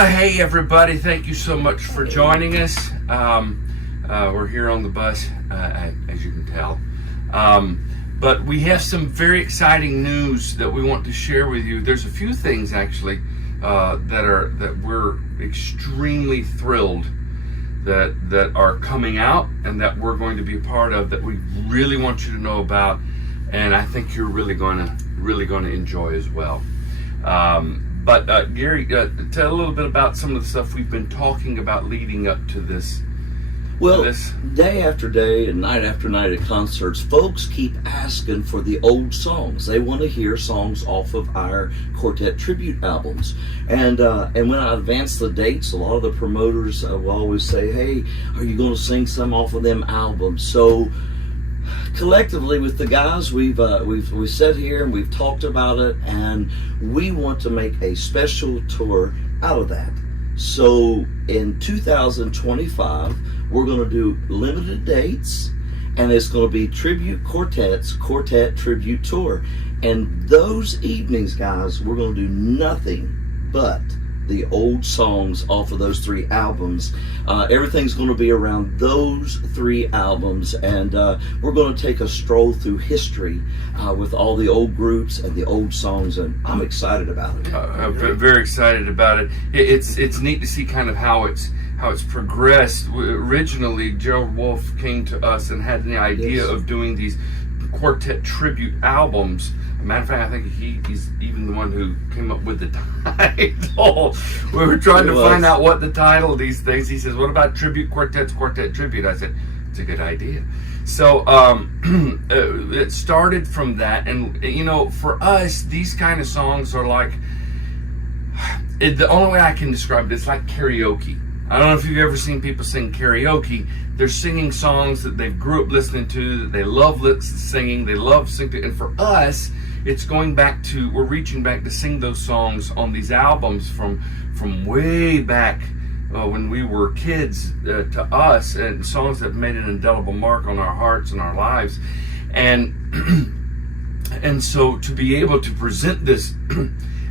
Hey everybody, thank you so much for joining us. We're here on the bus, as you can tell. But we have some very exciting news that we want to share with you. There's a few things actually that we're extremely thrilled that are coming out and that we're going to be a part of, that we really want you to know about, and I think you're really going to enjoy as well. But Gary, tell a little bit about some of the stuff we've been talking about leading up to this. Well, day after day and night after night at concerts, folks keep asking for the old songs. They want to hear songs off of our Quartet tribute albums. And when I advance the dates, a lot of the promoters will always say, "Hey, are you going to sing some off of them albums?" So collectively with the guys, we've sat here and we've talked about it, and we want to make a special tour out of that. So in 2025, we're going to do limited dates, and it's going to be Tribute Quartets Quartet Tribute Tour. And those evenings, guys, we're going to do nothing but the old songs off of those three albums. Everything's going to be around those three albums, and we're going to take a stroll through history with all the old groups and the old songs, and I'm excited about it. I'm very excited about it. It's neat to see kind of how it's progressed. Originally, Gerald Wolf came to us and had the idea of doing these quartet tribute albums. As a matter of fact, I think he's even the one who came up with the title. We were trying to find out what the title of these things. He says, "What about Tribute Quartets Quartet Tribute?" I said, "It's a good idea." So it started from that, and you know, for us, these kind of songs are like, the only way I can describe it, it's like karaoke. I don't know if you've ever seen people sing karaoke. They're singing songs that they grew up listening to, that they love singing, they love singing. And for us, it's going back to, we're reaching back to sing those songs on these albums from way back when we were kids to us, and songs that made an indelible mark on our hearts and our lives. And so to be able to present this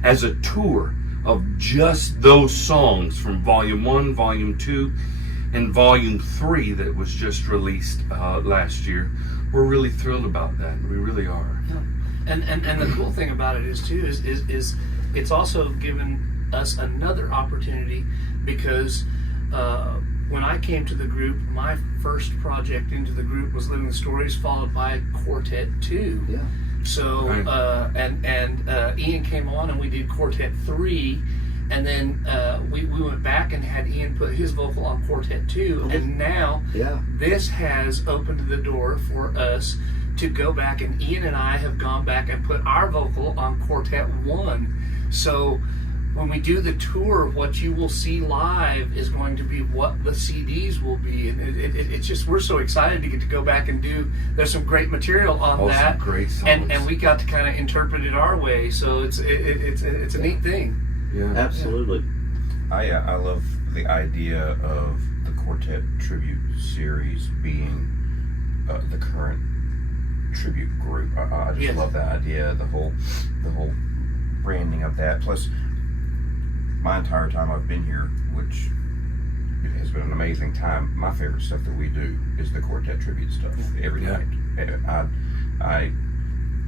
as a tour of just those songs from Volume 1, Volume 2, and Volume 3 that was just released last year, we're really thrilled about that. We really are. Yeah. And the cool thing about it is it's also given us another opportunity, because when I came to the group, my first project into the group was Living the Stories, followed by Quartet 2. Yeah. So Ian came on and we did Quartet 3, and then we went back and had Ian put his vocal on Quartet 2, and now this has opened the door for us to go back, and Ian and I have gone back and put our vocal on Quartet 1. So when we do the tour, what you will see live is going to be what the CDs will be, and it's just, we're so excited to get to go back and do. There's some great material on that, some great songs. and we got to kind of interpret it our way. So it's a neat thing. Yeah, absolutely. I love the idea of the Quartet Tribute series being the current tribute group. I just love that idea, the whole branding of that. Plus, my entire time I've been here, which it has been an amazing time, my favorite stuff that we do is the Quartet tribute stuff every night. I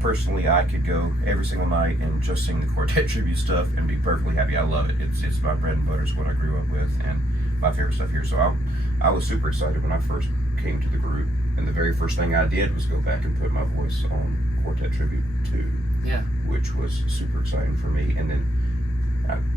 personally, I could go every single night and just sing the Quartet tribute stuff and be perfectly happy. I love it. It's my bread and butter. It's what I grew up with, and my favorite stuff here. So I was super excited when I first came to the group, and the very first thing I did was go back and put my voice on Quartet Tribute 2, which was super exciting for me. And then,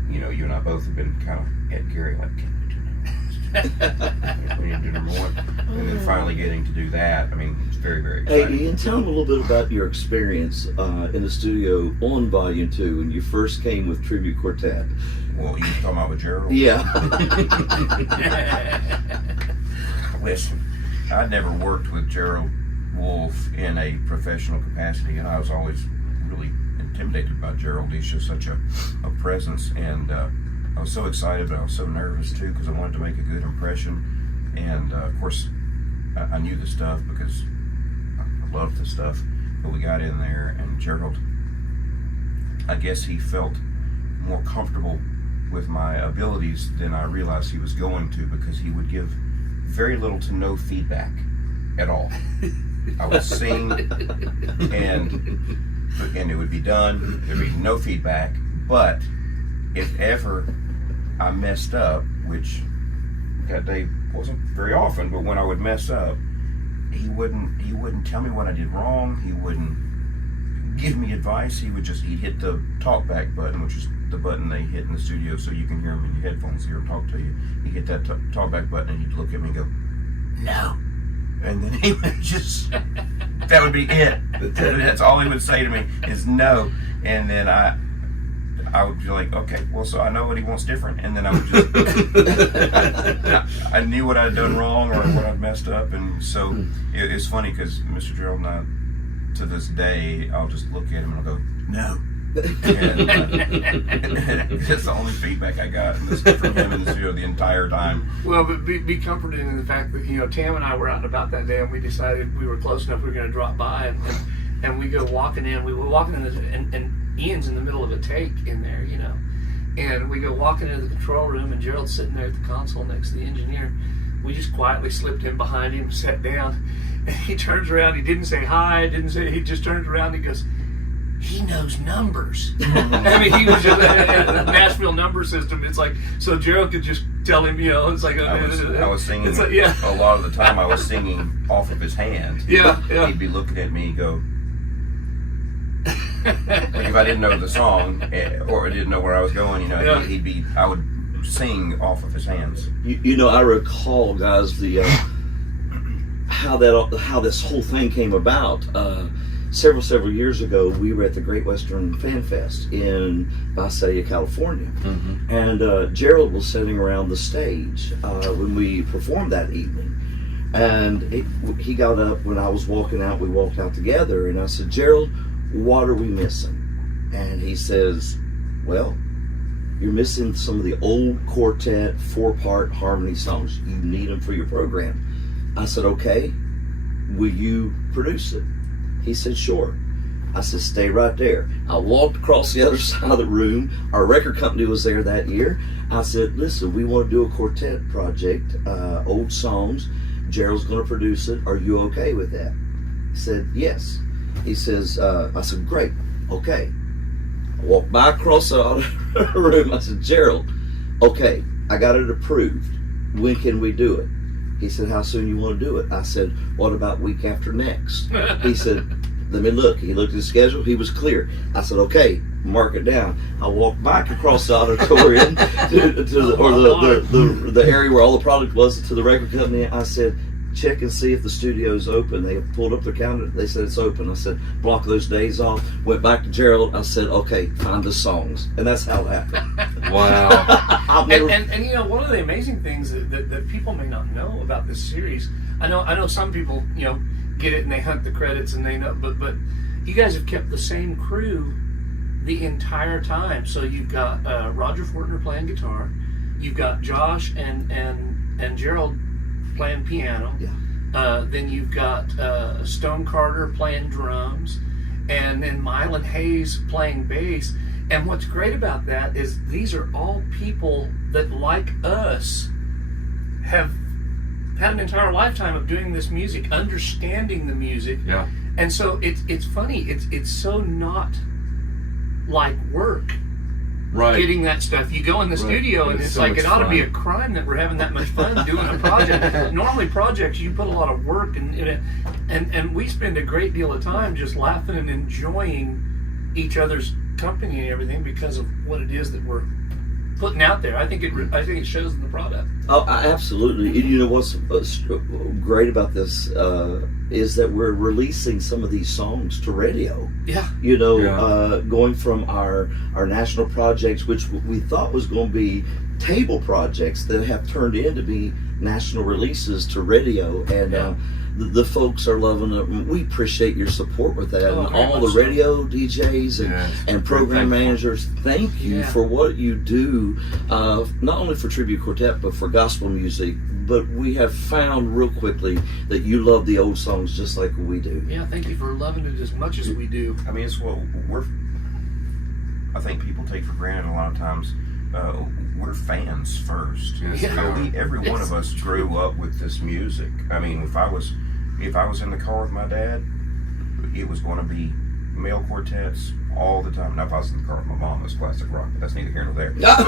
you and I both have been kind of at Gary, like, can we do number 1? We need to do number 1. And then finally getting to do that, I mean, it's very, very exciting. Hey, Ian, tell them a little bit about your experience in the studio on Volume 2 when you first came with Tribute Quartet. Well, you talking about with Gerald? Yeah. Listen, I'd never worked with Gerald Wolf in a professional capacity, and I was always really intimidated by Gerald. He's just such a presence, and I was so excited, but I was so nervous too, because I wanted to make a good impression. And of course, I knew the stuff because I loved the stuff, but we got in there, and Gerald, I guess he felt more comfortable with my abilities than I realized he was going to, because he would give very little to no feedback at all. I would sing and it would be done. There'd be no feedback. But if ever I messed up, which that day wasn't very often, but when I would mess up, he wouldn't tell me what I did wrong. He wouldn't give me advice. He'd hit the talk back button, which is the button they hit in the studio so you can hear him in your headphones, hear him talk to you. He'd hit that talk back button and he'd look at me and go, "No." And then he would just, that would be it. That's all he would say to me is no. And then I would be like, okay, well, so I know what he wants different. And then I would just, I knew what I'd done wrong or what I'd messed up. And so it's funny because Mr. Gerald and I, to this day, I'll just look at him and I'll go, "No." And that's the only feedback I got from him in the studio the entire time. Well, but be comforted in the fact that, Tam and I were out and about that day, and we decided we were close enough we were going to drop by, and we go walking in. We were walking in, and Ian's in the middle of a take in there, and we go walking into the control room, and Gerald's sitting there at the console next to the engineer. We just quietly slipped in behind him, sat down, and he turns around. He didn't say hi, he just turns around and he goes, "He knows numbers." I mean, he was just a Nashville number system. It's like, so Gerald could just tell him, it's like I was singing. It's like, a lot of the time I was singing off of his hand. Yeah. He'd be looking at me and go, like if I didn't know the song or I didn't know where I was going, I would sing off of his hands. I recall, guys, the how this whole thing came about. Several years ago, we were at the Great Western Fan Fest in Visalia, California, and Gerald was sitting around the stage when we performed that evening. And he got up when I was walking out. We walked out together, and I said, "Gerald, what are we missing?" And he says, "Well, you're missing some of the old quartet 4-part harmony songs. You need them for your program." I said, "Okay, will you produce it?" He said, "Sure." I said, "Stay right there." I walked across the other side of the room. Our record company was there that year. I said, "Listen, we want to do a quartet project, old songs. Gerald's going to produce it. Are you okay with that?" He said, "Yes." He says, I said, "Great, okay." I walked by across the room. I said, "Gerald, okay, I got it approved. When can we do it?" He said, "How soon you want to do it?" I said, "What about week after next?" He said, "Let me look." He looked at his schedule. He was clear. I said, "Okay, mark it down." I walked back across the auditorium to the area where all the product was, to the record company. I said, "Check and see if the studio's open." They pulled up their calendar. They said it's open. I said, "Block those days off." Went back to Gerald. I said, "Okay, find the songs." And that's how it happened. Wow. And one of the amazing things that people may not know about this series, I know some people, get it and they hunt the credits and they know, but you guys have kept the same crew the entire time. So you've got Roger Fortner playing guitar, you've got Josh and Gerald playing piano. Yeah. Then you've got Stone Carter playing drums, and then Mylan Hayes playing bass. And what's great about that is these are all people that, like us, have had an entire lifetime of doing this music, understanding the music. Yeah. And so it's funny. It's so not like work. Right. Getting that stuff. You go in the studio and it's so like, it ought to be a fun. crime that we're having that much fun doing a project. Normally projects, you put a lot of work in it, and we spend a great deal of time just laughing and enjoying each other's company and everything because of what it is that we're putting out there. I think it shows in the product. Oh, absolutely. You know what's great about this is that we're releasing some of these songs to radio. Yeah. Going from our national projects, which we thought was going to be table projects, that have turned into be national releases to radio, and the folks are loving it. We appreciate your support with that, and all the radio DJs and program managers. Thank you for what you do, not only for Tribute Quartet but for gospel music. But we have found real quickly that you love the old songs just like we do. Yeah, thank you for loving it as much as we do. I mean, it's what I think people take for granted a lot of times. we're fans first. Yes, Every one of us grew up with this music. I mean, if I was in the car with my dad, it was going to be male quartets all the time. Now, if I was in the car with my mom, it was classic rock, but that's neither here nor there. If I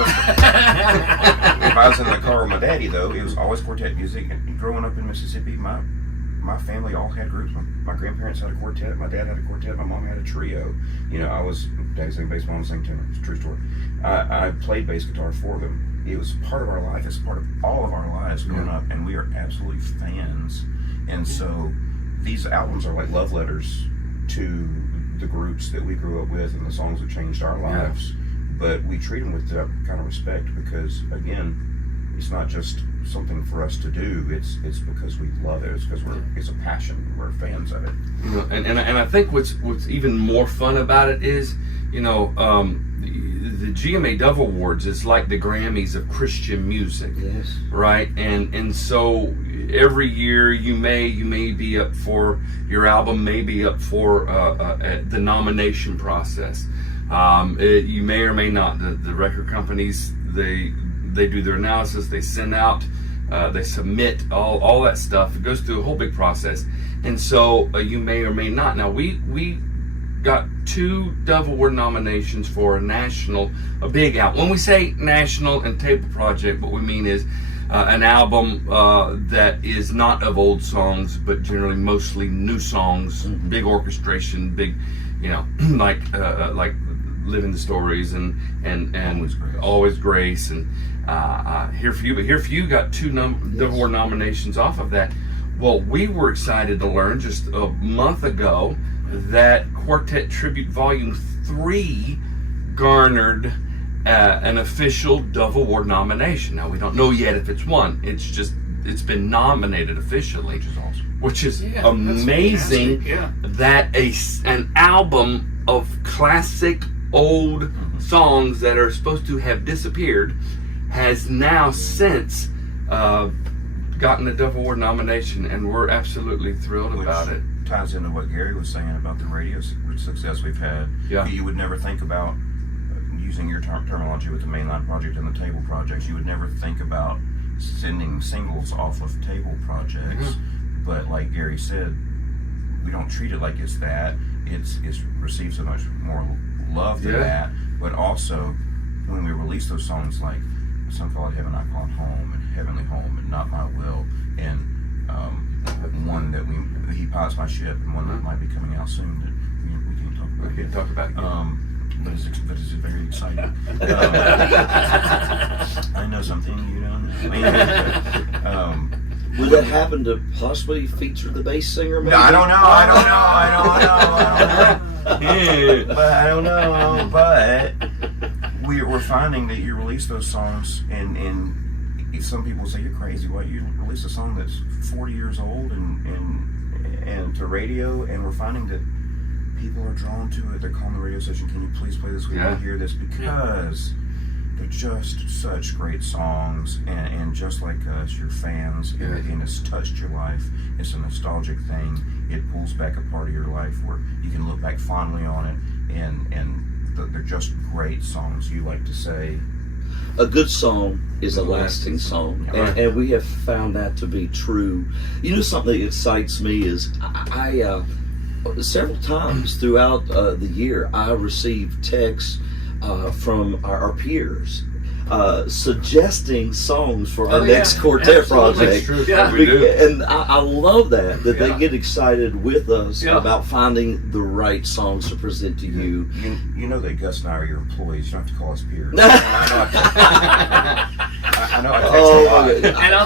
was in the car with my daddy, though, it was always quartet music. And growing up in Mississippi, my family all had groups. My grandparents had a quartet, my dad had a quartet, my mom had a trio. You know, Daddy sang bass, mom sang tenor. It's a true story. I played bass guitar for them. It was part of our life. It's part of all of our lives growing up, and we are absolutely fans. And so these albums are like love letters to the groups that we grew up with and the songs that changed our lives. But we treat them with that kind of respect because, again, it's not just something for us to do. It's because we love it. It's because it's a passion. We're fans of it. You know, and I think what's even more fun about it is, you know, the GMA Dove Awards is like the Grammys of Christian music. Yes. Right? And so every year you may be up for, your album may be up for the nomination process. You may or may not. The record companies, they do their analysis, they send out, they submit all that stuff. It goes through a whole big process. And so you may or may not. Now we got 2 Dove Award nominations for a big album. When we say national and table project, what we mean is an album that is not of old songs, but generally mostly new songs, big orchestration, big, you know, like Living the Stories and Always Grace and Here For You. But Here For You got 2 Dove Award nominations off of that. Well, we were excited to learn just a month ago that Quartet Tribute Volume 3 garnered an official Dove Award nomination. Now, we don't know yet if it's won. It's been nominated officially, which is amazing. That an album of classic old songs that are supposed to have disappeared has now since gotten a Dove Award nomination, and we're absolutely thrilled about it. Ties into what Gary was saying about the radio success we've had. Yeah. You would never think about, using your terminology with the Mainline Project and the Table Projects, you would never think about sending singles off of Table Projects. But like Gary said, we don't treat it like it's that. It's received so much more love than that. But also, when we release those songs like Some Call It Heaven, I Call It Home, and Heavenly Home, and Not My Will, and one that He Pilots My Ship, and one that might be coming out soon that we can't talk about. We can't talk about it yet. But it's very exciting. I know something you don't know. Will that happen to possibly feature the bass singer? Maybe? No, I don't know. But we're finding that you release those songs, and some people say you're crazy. Why you release a song that's 40 years old and to radio? And we're finding that people are drawn to it. They're calling the radio station, "Can you please play this? We want to hear this," because they're just such great songs, and just like us, you're fans, and it's touched your life. It's a nostalgic thing. It pulls back a part of your life where you can look back fondly on it, and they're just great songs. You like to say, a good song is a lasting song, and we have found that to be true. You know, something that excites me is I several times throughout the year I receive texts from our peers suggesting songs for our next quartet project. True. Yeah, we do. And I love that they get excited with us about finding the right songs to present to you. You know that Gus and I are your employees. You don't have to call us peers. I know I text a lot.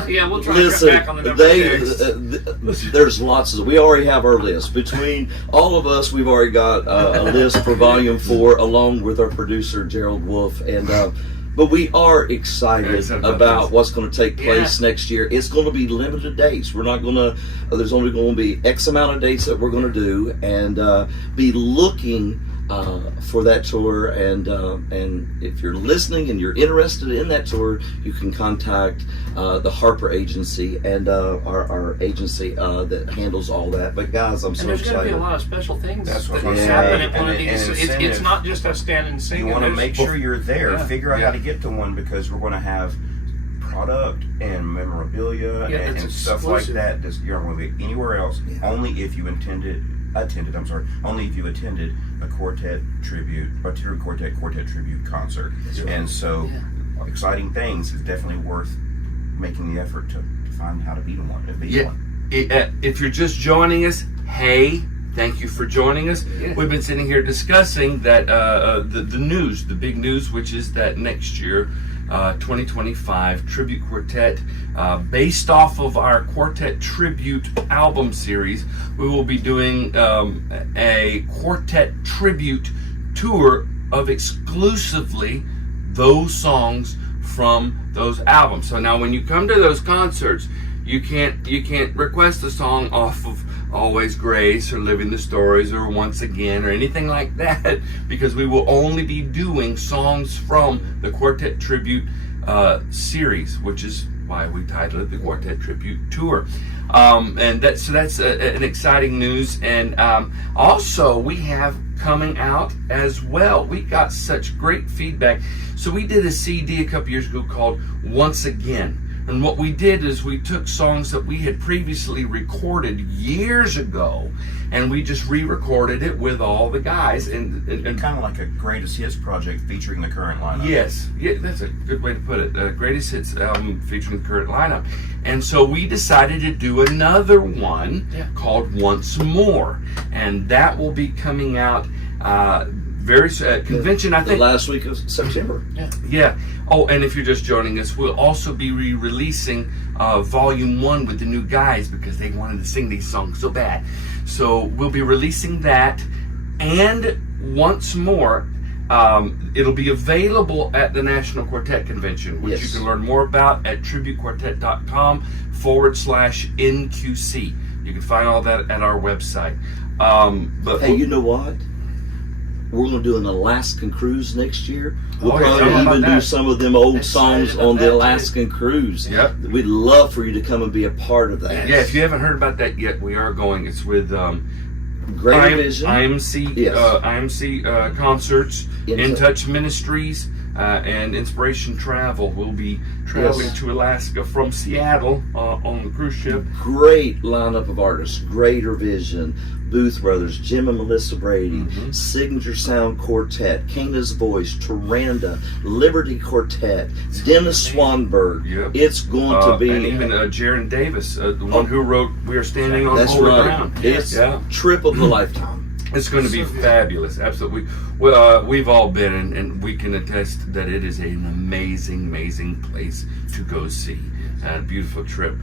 And we'll try to get back on the number 6. There's lots of. We already have our list. Between all of us, we've already got a list for Volume 4, along with our producer Gerald Wolf, and. But we are excited about what's going to take place next year. It's going to be limited dates. We're not going to. There's only going to be X amount of dates that we're going to do, and be looking for that tour, and if you're listening and you're interested in that tour, you can contact the Harper Agency and our agency that handles all that. But guys, I'm so there's excited. going to be a lot of special things That's what that I'm happen saying. at one of these. It's not just us standing and singing. You want to make sure you're there. Yeah. Figure out how to get to one, because we're going to have product and memorabilia and stuff like that. You're not going to be anywhere else. Yeah. Only if you attended a quartet tribute, quartet tribute concert. Right. And so, exciting things. Is definitely worth making the effort to find how to be to one. If you're just joining us, hey, thank you for joining us. Yeah. We've been sitting here discussing that the news, the big news, which is that next year, 2025 Tribute Quartet, based off of our Quartet Tribute album series, we will be doing a Quartet Tribute tour of exclusively those songs from those albums. So now when you come to those concerts, you can't request a song off of Always Grace or Living the Stories or Once Again or anything like that, because we will only be doing songs from the Quartet Tribute series, which is why we titled it the Quartet Tribute Tour. And that's an exciting news. And also we have coming out as well, we got such great feedback. So we did a CD a couple years ago called Once Again. And what we did is we took songs that we had previously recorded years ago, and we just re-recorded it with all the guys. And kind of like a greatest hits project featuring the current lineup. Yes, yeah, that's a good way to put it. Greatest hits album featuring the current lineup. And so we decided to do another one called Once More, and that will be coming out very convention. I think the last week of September. Yeah. Oh, and if you're just joining us, we'll also be re-releasing Volume 1 with the new guys because they wanted to sing these songs so bad. So we'll be releasing that, and Once More. It'll be available at the National Quartet Convention, which you can learn more about at tributequartet.com/NQC. You can find all that at our website. But hey, you know what? We're going to do an Alaskan cruise next year. We'll yeah, probably even that. do some of them old Excited songs about on the that, Alaskan cruise. Yep. We'd love for you to come and be a part of that. yeah, if you haven't heard about that yet, we are going. It's with Greater Vision. IMC concerts, In Touch Ministries, and Inspiration Travel. We'll be traveling to Alaska from Seattle on the cruise ship. Great lineup of artists. Greater Vision, Booth Brothers, Jim and Melissa Brady, Signature Sound Quartet, Kana's Voice, Taranda, Liberty Quartet, Dennis Swanberg. Yep. It's going to be... And even Jaron Davis, the one who wrote We Are Standing on That's Holy right. Ground. It's trip of a lifetime. It's going to be fabulous, absolutely. Well, we've all been, and we can attest that it is an amazing, amazing place to go see. A beautiful trip.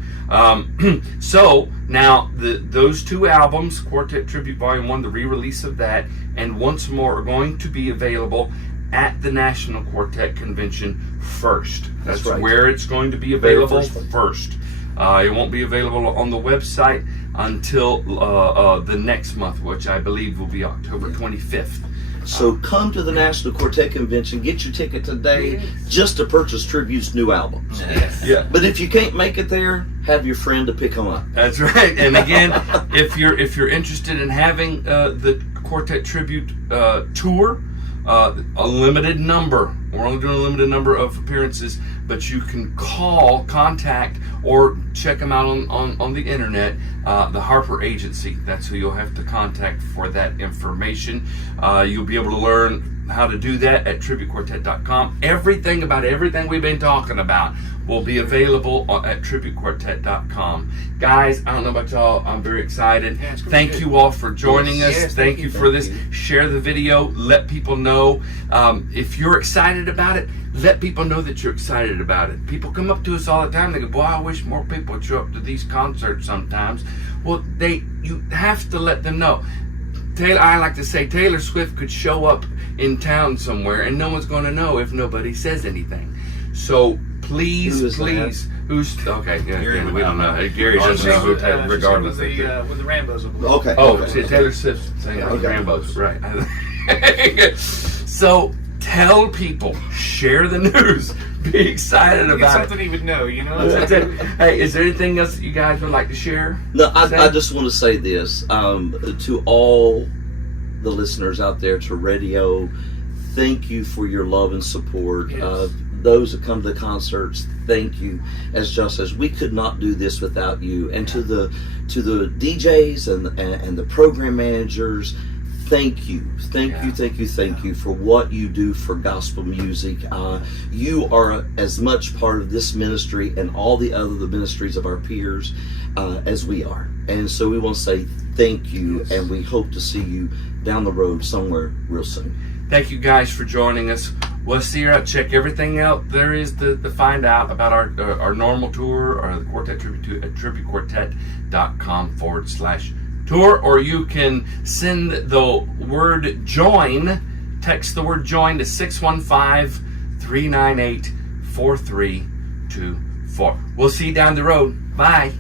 So now those two albums, Quartet Tribute Volume 1, the re-release of that, and Once More are going to be available at the National Quartet Convention first. That's right. where it's going to be available Very first. It won't be available on the website until the next month, which I believe will be October 25th. So come to the National Quartet Convention, get your ticket today just to purchase Tribute's new albums. Yeah. But if you can't make it there, have your friend to pick them up. That's right. And again, if you're interested in having the Quartet Tribute tour, a limited number. We're only doing a limited number of appearances, but you can contact, or check them out on the internet, the Harper Agency. That's who you'll have to contact for that information. You'll be able to learn how to do that at tributequartet.com. Everything about everything we've been talking about will be available at tributequartet.com. Guys, I don't know about y'all, I'm very excited. Yeah, thank you all for joining us. Yes, thank you for this. Share the video, let people know. If you're excited about it, let people know that you're excited about it. People come up to us all the time, they go, boy, I wish more people would show up to these concerts sometimes. Well, you have to let them know. I like to say Taylor Swift could show up in town somewhere and no one's going to know if nobody says anything. So please, Who's okay? Yeah, Gary we don't know. Hey, Gary doesn't know who regardless. With the Rambos. Okay. Oh, okay. Taylor Swift saying Okay. Rambos, right? So tell people, share the news, be excited It's about something he would know, you know. Hey, is there anything else that you guys would like to share? No, I just want to say this to all the listeners out there, to radio. Thank you for your love and support. Yes. Those that come to the concerts, thank you. As Josh says, we could not do this without you. And to the DJs and the program managers, thank you for what you do for gospel music. You are as much part of this ministry and all the ministries of our peers as we are. And so we want to say thank you, and we hope to see you down the road somewhere real soon. Thank you guys for joining us. We'll see you out. Check everything out there is to find out about our normal tour, or the Quartet Tribute at tributequartet.com/tour, or you can send the word join, text the word join to 615-398-4324. We'll see you down the road. Bye.